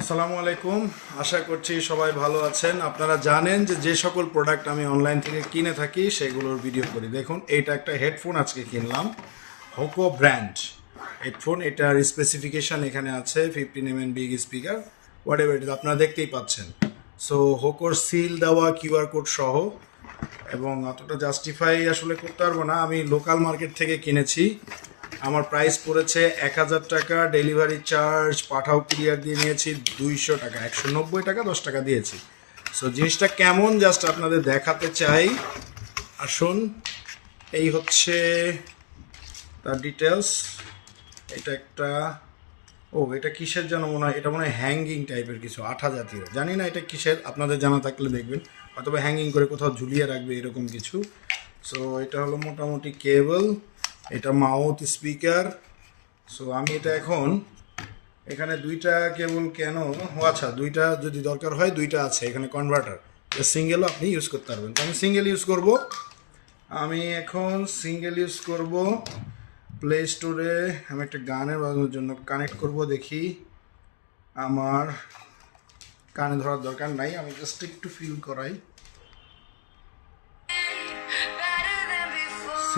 আসসালামু আলাইকুম। আশা করছি সবাই ভালো আছেন। আপনারা জানেন যে যে সকল প্রোডাক্ট আমি অনলাইন থেকে কিনে থাকি সেগুলোর ভিডিও করি। দেখুন, এইটা একটা হেডফোন আজকে কিনলাম, হোকো ব্র্যান্ড হেডফোন। এটার স্পেসিফিকেশান এখানে আছে, 15 mm big speaker, what ever it is, আপনারা দেখতেই পাচ্ছেন। সো হোকোর সিল দেওয়া কিউআর কোড সহ, এবং অতটা জাস্টিফাই আসলে করতে পারবো না। আমি লোকাল মার্কেট থেকে কিনেছি। আমার প্রাইস পড়েছে 1000 টাকা, ডেলিভারি চার্জ পাঠাও কুরিয়ার দিয়ে নিয়েছি 200 টাকা, 190 টাকা 10 টাকা দিয়েছি। সো জিনিসটা কেমন জাস্ট আপনাদের দেখাতে চাই। আসুন, এই হচ্ছে তার ডিটেলস। এটা একটা, ও এটা কিসের যেন মনে হয়, এটা মনে হয় হ্যাঙ্গিং টাইপের কিছু, আঠা জাতীয়, জানি না এটা কিসের, আপনাদের জানা থাকলে দেখবেন, অথবা হ্যাঙ্গিং করে কোথাও ঝুলিয়ে রাখবে এরকম কিছু। সো এটা হলো মোটামুটি কেবল, এটা মাউথ স্পিকার। সো আমি এটা এখন এখানে দুইটা কেবল কেন, ও আচ্ছা, দুইটা যদি দরকার হয় দুইটা আছে এখানে কনভার্টার, সিঙ্গেলও আপনি ইউজ করতে পারবেন। তো আমি সিঙ্গেল ইউজ করব। আমি এখন সিঙ্গেল ইউজ করব। প্লে স্টোরে আমি একটা গানের বাজানোর জন্য কানেক্ট করব, দেখি। আমার কানে ধরার দরকার নাই, আমি জাস্ট একটু ফিল করাই।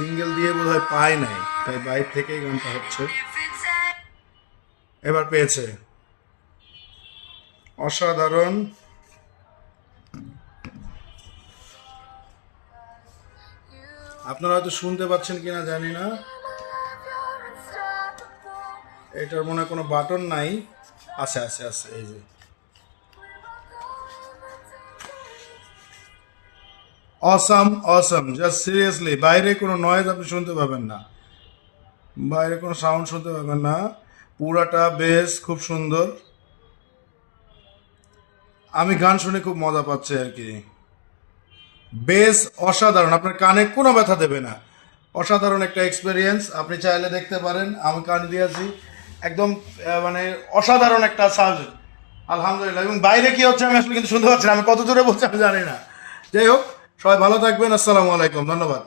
সিঙ্গেল দিয়ে বোধহয় পায় নাই, তাই বাইরে থেকেই গানটা হচ্ছে। এবার পেয়েছে, অসাধারণ। আপনারা হয়তো শুনতে পাচ্ছেন কিনা জানি না, এটার মনে হয় কোনো বাটন নাই। আছে আছে আছে, এই যে অসাম অসাম, জাস্ট সিরিয়াসলি বাইরে কোনো নয়েজ আপনি শুনতে পাবেন না, বাইরে কোনো সাউন্ড শুনতে পাবেন না। পুরাটা বেস খুব সুন্দর। আমি গান শুনে খুব মজা পাচ্ছি আর কি। বেস অসাধারণ, আপনার কানে কোনো ব্যথা দেবে না। অসাধারণ একটা এক্সপিরিয়েন্স, আপনি চাইলে দেখতে পারেন। আমি কান দিয়েছি একদম, মানে অসাধারণ একটা সাউন্ড। আলহামদুলিল্লাহ। এবং বাইরে কি হচ্ছে আমি আসলে কিন্তু শুনতে পাচ্ছি না, আমি কত দূরে বলছি আমি জানি না। যাই হোক, সবাই ভালো থাকবেন। আসসালামু আলাইকুম, ধন্যবাদ।